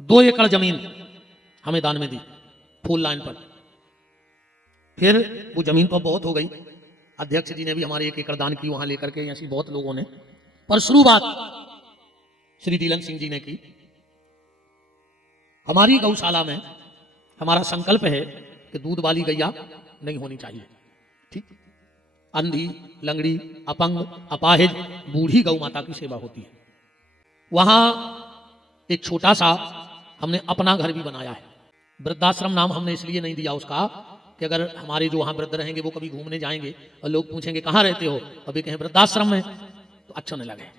2 एकड़ जमीन हमें दान में दी फूल लाइन पर। फिर वो जमीन तो बहुत हो गई, अध्यक्ष जी ने भी हमारे 1 एकड़ दान की वहां लेकर के, ऐसी बहुत लोगों ने। पर शुरुआत श्री डीलन सिंह जी ने की। हमारी गौशाला में हमारा संकल्प है कि दूध वाली गैया नहीं होनी चाहिए, ठीक। अंधी, लंगड़ी, अपंग, अपाहिज, बूढ़ी गौ माता की सेवा होती है। वहां एक छोटा सा हमने अपना घर भी बनाया है। वृद्धाश्रम नाम हमने इसलिए नहीं दिया उसका कि अगर हमारे जो वहां वृद्ध रहेंगे वो कभी घूमने जाएंगे और लोग पूछेंगे कहाँ रहते हो, अभी कहें वृद्धाश्रम में, तो अच्छा नहीं लगे।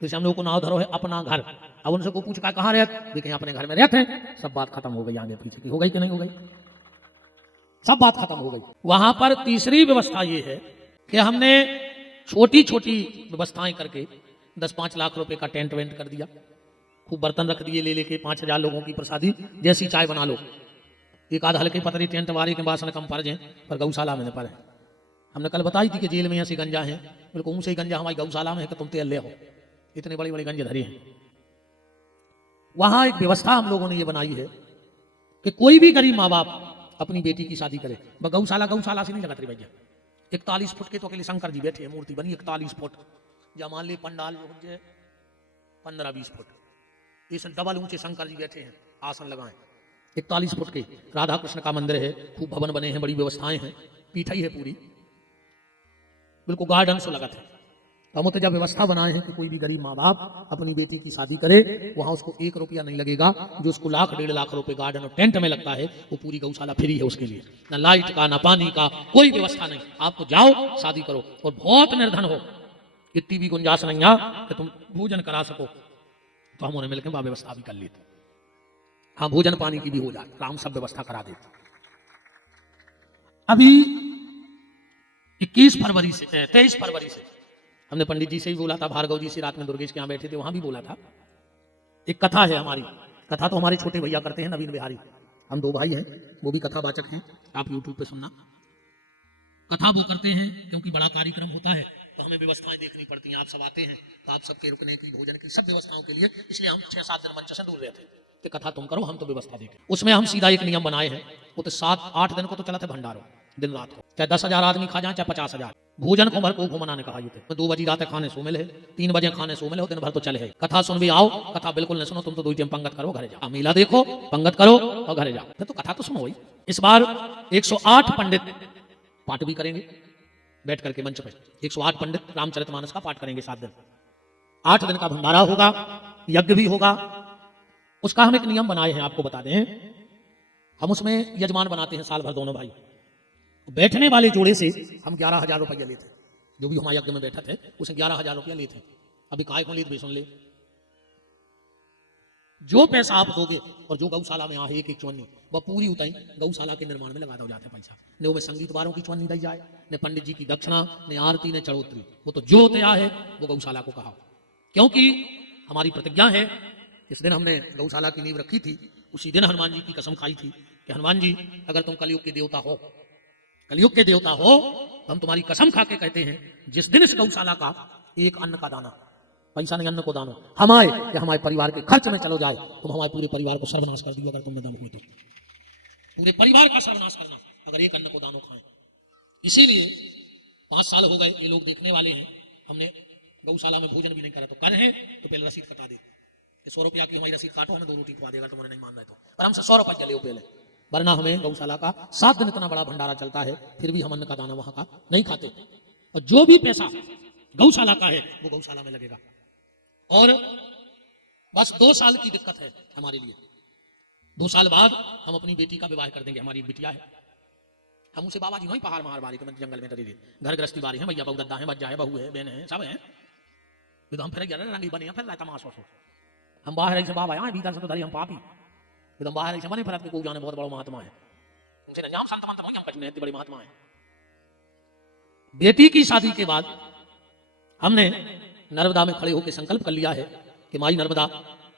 तो इसे हम लोग को नाम धरो है अपना घर। अब उनसे को पूछा कहाँ रहते, कहें अपने घर में रहते हैं। सब बात खत्म हो गई, आगे पीछे की हो गई कि नहीं हो गई, सब बात खत्म हो गई। वहां पर तीसरी व्यवस्था ये है कि हमने छोटी छोटी व्यवस्थाएं करके 10-5 लाख रुपए का टेंट वेंट कर दिया। खूब बर्तन रख दिए ले लेके, 5000 लोगों की प्रसादी जैसी चाय बना लो। एक आध हल्के पतरी टेंट वारी के बासन कम पर जाए, पर गौशाला में न पर। हमने कल बताई थी कि जेल में ऐसे गंजा है, बिल्कुल उनसे गंजा हमारी गौशाला में है कि तुम तेल ले हो, इतने बड़े बड़े गंजे धरे हैं। वहां एक व्यवस्था हम लोगों ने ये बनाई है कि कोई भी गरीब माँ बाप अपनी बेटी की शादी करे। गौशाला गौशाला से नहीं लगाते भैया। 41 फुट के तो अकेले शंकर जी बैठे हैं, मूर्ति बनी 41 फुट। या मान ली पंडाल 15-20 फुट, इस डबल ऊंचे शंकर जी बैठे हैं, आसन लगाए। 41 फुट के राधा कृष्ण का मंदिर है, खूब भवन बने हैं, बड़ी व्यवस्थाएं हैं, पीठाई है पूरी, बिल्कुल गार्डन से लगा है। हम तो जब व्यवस्था बनाए हैं कि कोई भी गरीब माँ बाप अपनी बेटी की शादी करे, वहां उसको 1 रुपया नहीं लगेगा। जो उसको 1-1.5 लाख रुपए गार्डन और टेंट में लगता है, वो पूरी गौशाला फ्री है उसके लिए। ना लाइट का, ना पानी का, कोई व्यवस्था नहीं। आपको जाओ शादी करो, और बहुत निर्धन हो, इतनी भी गुंजाइश नहीं है कि तुम भोजन करा सको, तो हम उन्हें मिलकर व्यवस्था भी कर लेते। हाँ, भोजन पानी की भी हो जाए, राम सब व्यवस्था करा देते। अभी 23 फरवरी से 23 फरवरी से हमने पंडित जी से भी बोला था, भार्गव जी से रात में दुर्गेश के यहाँ बैठे थे, वहां भी बोला था। एक कथा है हमारी, कथा तो हमारे छोटे भैया करते हैं, नवीन बिहारी। हम 2 भाई हैं, वो भी कथावाचक हैं, आप यूट्यूब पे सुनना। कथा वो करते हैं क्योंकि बड़ा कार्यक्रम होता है तो हमें व्यवस्थाएं देखनी पड़ती हैं। आप सब आते हैं तो आप सबके रुकने की, भोजन की, सब व्यवस्थाओं के लिए, इसलिए हम 6-7 दिन मंच से दूर रहते हैं। तो कथा तुम करो, हम तो व्यवस्था देखें। उसमें हम सीधा एक नियम बनाए हैं, वो तो 7-8 दिन को तो चला था भंडारो, दिन रात को, चाहे 10,000 आदमी खा जाए, चाहे 50,000। भोजन को भर को घुमाना ने कहा ये थे। 2 बजे रात खाने सो मिले, 3 बजे खाने सो मिले, दिन भर तो चले है। कथा सुन भी आओ, कथा बिल्कुल नहीं सुनो तुम तो 2 टाइम पंगत करो, घरे जाओ। मेला देखो, पंगत करो और घरे जाओ, तो कथा तो सुनो वही। इस बार 108 पंडित पाठ भी करेंगे बैठ करके मंच पे। 108 पंडित रामचरितमानस का पाठ करेंगे 7 दिन। 8 दिन का भंडारा होगा, यज्ञ भी होगा। उसका हम एक नियम बनाए हैं, आपको बता दें। हम उसमें यजमान बनाते हैं साल भर दोनों भाई। बैठने वाले जोड़े से हम 11,000 रुपया लेते हैं। जो भी हमारे यज्ञ में बैठा थे उसे 11,000 रुपया लेते हैं। अभी काय को लेते सुन ले, जो पैसा आप दोगे और जो गौशाला में आहे 1-1 चवन्नी, वह पूरी उताई गौशाला के निर्माण में लगा दो जाते पैसा। ने वो में संगीत वालों की चवन्नी दी जाए, ने पंडित जी की दक्षिणा, ने आरती, ने चढ़ोतरी, वो तो जो तया है वो गौशाला को कहा। क्योंकि हमारी प्रतिज्ञा है, जिस दिन हमने गौशाला की नींव रखी थी उसी दिन हनुमान जी की कसम खाई थी कि हनुमान जी अगर तुम कलयुग के देवता हो, कलयुग के देवता हो, तो हम तुम्हारी कसम खा के कहते हैं, जिस दिन इस गौशाला का एक अन्न का दाना, पैसा नहीं अन्न को दानो, हमारे या हमारे परिवार के खर्च में चलो जाए, तुम हमारे पूरे परिवार को सर्वनाश कर दियो। अगर तुम में दम हुई तो पूरे परिवार का सर्वनाश करना, अगर एक अन्न को दानो खाएं। इसीलिए 5 साल हो गए, ये लोग देखने वाले हैं, हमने गौशाला में भोजन भी नहीं करा। तो कर है तो पहले रसीद कटा दे, 100 रुपया की हमारी रसीद काटो, हमें 2 रोटी खवा देगा, तुम्हारे नहीं मानना है तो। पर हमसे 100 रुपया ले पहले, वरना हमें गौशाला का 7 दिन इतना बड़ा भंडारा चलता है, फिर भी हम अन्न का दाना वहां का नहीं खाते। और जो भी पैसा गौशाला का है वो गौशाला में लगेगा। और बस 2 साल की दिक्कत है हमारे लिए। 2 साल बाद हम अपनी बेटी का विवाह कर देंगे। हमारी बिटिया है, हम उसे बाबा जी नहीं पहाड़ महार बारी के जंगल में दे घर गृहस्थी बारी है, भैया बहु दद्दा है, बच्चा है, बहू है, बहन है, सब है। तो हम फिर रंगी बने, फिर तमाशा हम बाहर ऐसे बाबा यहाँ भीतर से तो धरी हम पापी, एकदम बाहर ऐसे बने, फिर आपके को जाने बहुत बड़ा महात्मा है, उनसे नाम संत मंत्र नहीं, हम कहीं नहीं, बड़ी महात्मा है। बेटी की शादी के बाद हमने नर्मदा में खड़े होकर संकल्प कर लिया है कि माई नर्मदा,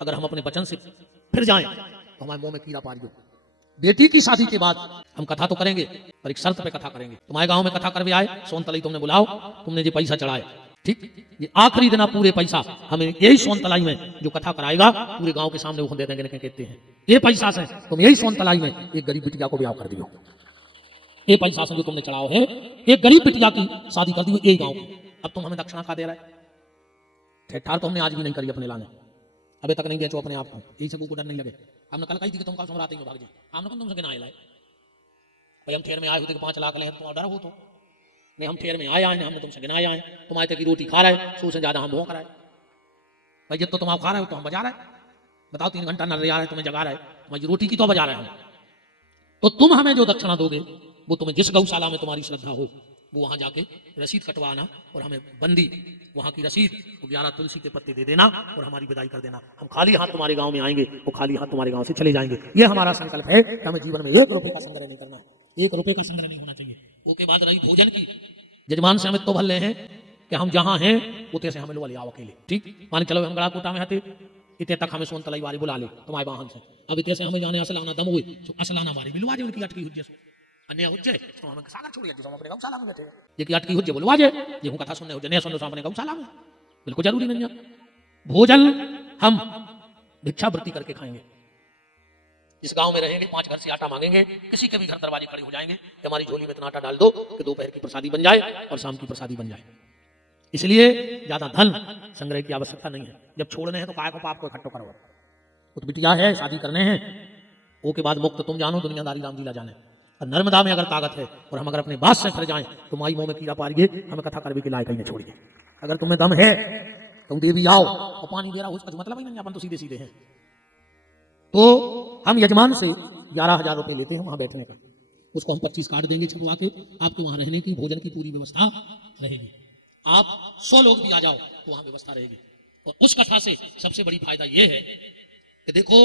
अगर हम अपने वचन से फिर जाएं तो हमारे मुंह में कीड़ा पारियो। बेटी की शादी के बाद हम कथा तो करेंगे, पर एक शर्त पे कथा करेंगे। तुम्हारे गांव में कथा करवे आए, सोनतली तुमने बुलाओ, तुमने जो पैसा चढ़ाए ठीक, ये आखिरी दिन आप पूरे पैसा हमें यही सोन तलाई में जो कथा कराएगा पूरे गांव के सामने वो दे देंगे, कहते हैं ये पैसा से तुम यही सोन तलाई में एक गरीब बिटिया को ब्याह कर दियो, ये पैसा से जो तुमने चढ़ाओ है एक गरीब बिटिया की शादी कर दी यही गांव। अब तुम हमें दक्षिणा का दे रहा है, ठेठार तो हमने आज भी नहीं करी अपने लाने, अभी तक नहीं बेचो अपने आप को, यही से को डर नहीं लगे। हमने कल कही थी कि तुम कल समराते भाग जाए, हमने कौन तुमसे गिना लाए भाई, हम ठेर में आए होते 5 लाख ले तुम्हारा डर हो तो नहीं, हम ठेर में आए हैं, हमने तुमसे गिनाए आए, तुम आए थे कि रोटी खा रहे 100 से ज्यादा हम भोंक रहे भाई, जब तो तुम आप खा रहे हो तो हम बजा रहे, बताओ 3 घंटा नर रहा है तुम्हें जगा रहे, तुम्हारी रोटी की तो बजा रहे हैं। तो तुम हमें जो दक्षिणा दोगे वो तुम्हें जिस गौशाला में तुम्हारी श्रद्धा हो वो वहां जाके रसीद कटवाना और हमें बंदी वहां की रसीद 11 तुलसी के पत्ते दे देना और हमारी विदाई कर देना। हम खाली हाथ तुम्हारे गांव में आएंगे, वो खाली हाथ तुम्हारे गांव से चले जाएंगे। ये हमारा संकल्प है कि हमें जीवन में 1 रुपए का संग्रह नहीं करना है, 1 रुपए का संग्रह नहीं होना चाहिए। वो के बाद रही भोजन की, जजमान से हमें तो भले हैं कि हम जहां हैं उतने से हमें लो ले आओ अकेले, ठीक मान चलो हम गड़ाकोटा में आते इतने तक हमें सोन तलाई वाली बुला ले तुम्हारे वाहन से, अब इतने से हमें जाने असलाना दम हुई तो असलाना वाली बिलवा दे, उनकी अटकी हुज्जे अन्य हुज्जे तो हमें सागर छोड़िए जो हम अपने गौशाला में बैठे ये की अटकी हुज्जे बुलवा दे, ये हूं कथा सुनने हुज्जे नहीं सुनने अपने गौशाला में, बिल्कुल जरूरी नहीं है। भोजन हम भिक्षावृत्ति करके खाएंगे, इस गांव में रहेंगे 5 घर से आटा मांगेंगे, किसी के भी घर दरवाजे खड़े हो जाएंगे कि हमारी झोली में इतना आटा डाल दो कि दोपहर की प्रसादी बन जाए और शाम की प्रसादी बन जाए। इसलिए ज्यादा धन संग्रह की आवश्यकता नहीं है, जब छोड़ने हैं तो काय को पाप को इकट्ठो करो, कुछ बिटिया है शादी करने हैं वो के बाद मुक्त तुम जानो दुनियादारी राम जी ला जाने। और नर्मदा में अगर ताकत है और हम अगर अपने बात से फिर जाएं तो माई मोह में कीड़ा पारिए हमें कथा करने के लायक ही नहीं छोड़िए। अगर तुम्हें दम है तुम देवी आओ और पानी दे रहा हो उसका मतलब ही नहीं, अपन तो सीधे सीधे हैं। तो हम यजमान से 11,000 रुपए लेते हैं वहां बैठने का, उसको हम 25 काट देंगे छपवा के, आपको वहां रहने की भोजन की पूरी व्यवस्था रहेगी, आप 100 लोग भी आ जाओ तो वहां व्यवस्था रहेगी। और उस कथा से सबसे बड़ी फायदा यह है कि देखो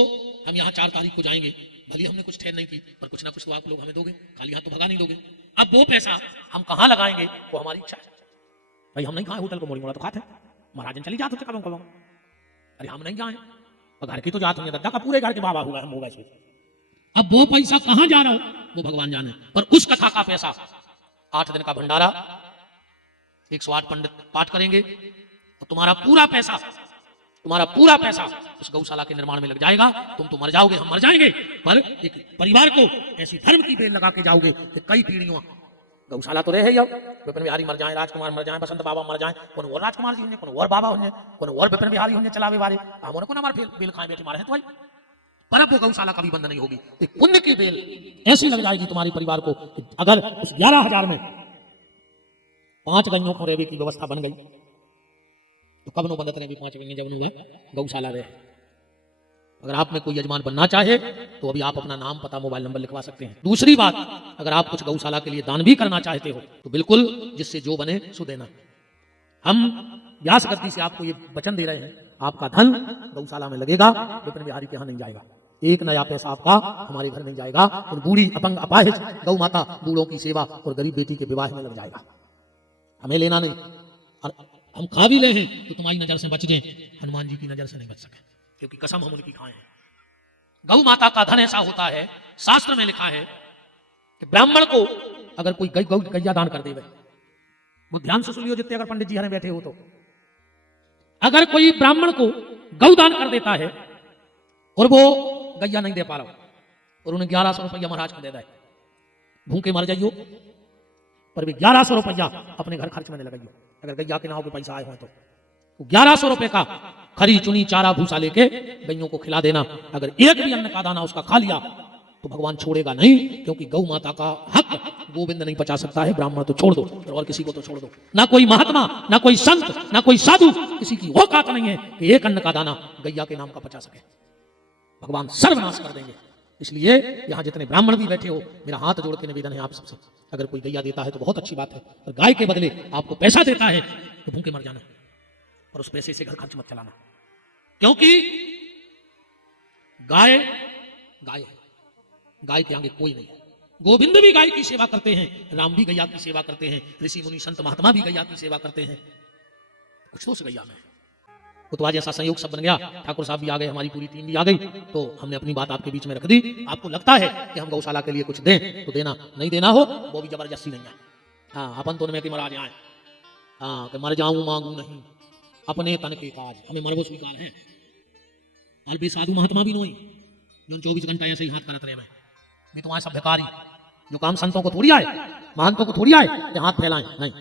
हम यहाँ 4 तारीख को जाएंगे, भले हमने कुछ ठहर नहीं की पर कुछ ना कुछ तो आप लोग हमें दोगे, खाली हाथ तो भगा नहीं दोगे। अब वो पैसा हम कहाँ लगाएंगे वो हमारी इच्छा है भाई, हम नहीं खाए होटल को मोड़ी मोड़ा तो खाते महाराजन चली जाते कब कब, अरे हम नहीं जाए और घर की तो जाते हैं दद्दा का पूरे घर के बाबा होगा हम होगा इसमें। अब वो पैसा कहाँ जा रहा हो वो भगवान जाने, पर उस कथा का पैसा 8 दिन का भंडारा 108 पंडित पाठ करेंगे और तुम्हारा पूरा पैसा उस गौशाला के निर्माण में लग जाएगा। तुम तो मर जाओगे हम मर जाएंगे, पर एक परिवार को ऐसी धर्म की बेल लगा के जाओगे कि कई पीढ़ियों गौशाला तो रहे विपिन बिहारी मर जाए, राजकुमार मर जाए, बसंत बाबा मर जाए, कौन और राजकुमार जी होंगे, कौन और बाबा होंगे, कौन और विपिन बिहारी होंगे चलावे वाले, हम को हमारे बेल खाए बैठे मारे हैं तो भाई, पर अब वो गौशाला कभी बंद नहीं होगी। एक पुण्य की बेल ऐसी लग जाएगी तुम्हारी परिवार को, अगर उस 11,000 में 5 गैयों को रेवे की व्यवस्था बन गई तो कब नो बंदत ने भी 5 गैया जब हुआ गौशाला रहे। अगर आप में कोई यजमान बनना चाहे तो अभी आप अपना नाम पता मोबाइल नंबर लिखवा सकते हैं। दूसरी बात, अगर आप कुछ गौशाला के लिए दान भी करना चाहते हो तो बिल्कुल जिससे जो बने सो देना। हम व्यास गद्दी से आपको ये वचन दे रहे हैं, आपका धन गौशाला में लगेगा, विपिन बिहारी के यहाँ नहीं जाएगा, 1 नया पैसा आपका हमारे घर नहीं जाएगा, और बूढ़ी अपंग अपाहिज गौ माता बूढ़ों की सेवा और गरीब बेटी के विवाह में लग जाएगा, हमें लेना नहीं। और हम खा भी ले हैं तो तुम्हारी नजर से बच गए, हनुमान जी की नजर से नहीं बच सके, क्योंकि कसम हम उनकी खाए हैं। गौ माता का धन ऐसा होता है, शास्त्र में लिखा है कि ब्राह्मण को अगर कोई गैया दान कर दे, वो ध्यान से सुनियो जितने अगर पंडित जी हमें बैठे हो तो, अगर कोई ब्राह्मण को गौ दान कर देता है और वो गैया नहीं दे पा रहा और उन्हें 1100 रुपया महाराज को दे दे, भूखे मर जाइयो पर भी 1100 रुपया अपने घर खर्च में लगाइयो। अगर गैया के नाव पे पैसा आए हो तो 1100 रुपए का खरी चुनी चारा भूसा लेके गैयों को खिला देना। अगर एक भी अन्न का दाना उसका खा लिया तो भगवान छोड़ेगा नहीं, क्योंकि गौ माता का हक गोविंद नहीं बचा सकता है, ब्राह्मण तो छोड़ दो और किसी को तो छोड़ दो। ना कोई महात्मा, ना कोई संत, ना कोई साधु, किसी की औकात नहीं है कि एक अन्न का दाना गैया के नाम का बचा सके, भगवान सर्वनाश कर देंगे। इसलिए यहाँ जितने ब्राह्मण भी बैठे हो, मेरा हाथ जोड़ के निवेदन है आप सबसे, अगर कोई गैया देता है तो बहुत अच्छी बात है, और गाय के बदले आपको पैसा देता है तो भूखे मर जाना और उस पैसे से घर खर्च मत चलाना, क्योंकि गाय गाय है, गाय के आगे कोई नहीं है। गोविंद भी गाय की सेवा करते हैं, राम भी गैया की सेवा करते हैं, ऋषि मुनि संत महात्मा भी गैया की सेवा करते हैं, कुछ तो उस गैया में। तो आज ऐसा संयोग सब बन गया, ठाकुर साहब भी आ गए, हमारी पूरी टीम भी आ गई, तो हमने अपनी बात आपके बीच में रख दी। आपको लगता है कि हम गौशाला के लिए कुछ दें तो देना, नहीं देना हो वो भी जबरदस्ती नहीं है। हाँ, अपन तो उनमें कि महाराज आए हाँ कि मर जाऊं मांगू नहीं अपने तन के काज, हमें मरबो स्वीकार है। और भी साधु महात्मा भी नहीं जो 24 घंटा ऐसे ही हाथ करत रहे। मैं तुम्हारे सब भिखारी जो काम संतों को थोड़ी आए, महंतों को थोड़ी आए कि हाथ फैलाएं, नहीं।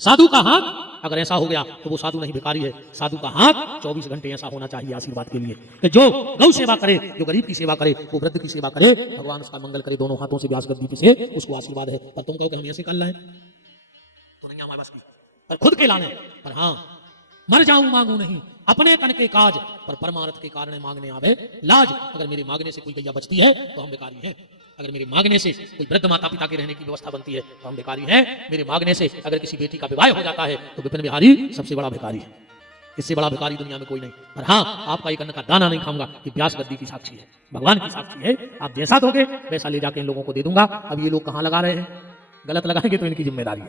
साधु का हाथ अगर ऐसा हो गया तो वो साधु नहीं भिखारी है। साधु का हाथ 24 घंटे ऐसा होना चाहिए आशीर्वाद के लिए कि जो गौ सेवा करे, जो गरीब की सेवा करे, वो वृद्ध की सेवा करे, भगवान उसका मंगल करे, दोनों हाथों से व्यास गद्दी से उसको आशीर्वाद है। पर तुम कहो कि हम ऐसे कर लाए तो नहीं हमारे बस की, पर खुद के लाने। पर हाँ, मर जाऊं मांगू नहीं अपने तन के काज, पर परमार्थ के कारण मांगने आवे लाज। अगर मेरे मांगने से कोई गैया बचती है तो हम बेकारी हैं। अगर मेरे मांगने से कोई वृद्ध माता पिता के रहने की व्यवस्था बनती है तो हम बेकारी हैं। मेरे मांगने से अगर किसी बेटी का विवाह हो जाता है तो विपिन बिहारी सबसे बड़ा भिखारी है। इससे बड़ा भिखारी दुनिया में कोई नहीं। पर हाँ, आपका एक अन्न का दाना नहीं खाऊंगा, ये व्यास गद्दी की साक्षी है, भगवान की साक्षी है। आप जैसा दोगे वैसा ले जाके इन लोगों को दे दूंगा। अब ये लोग कहाँ लगा रहे हैं, गलत लगाएंगे तो इनकी जिम्मेदारी है।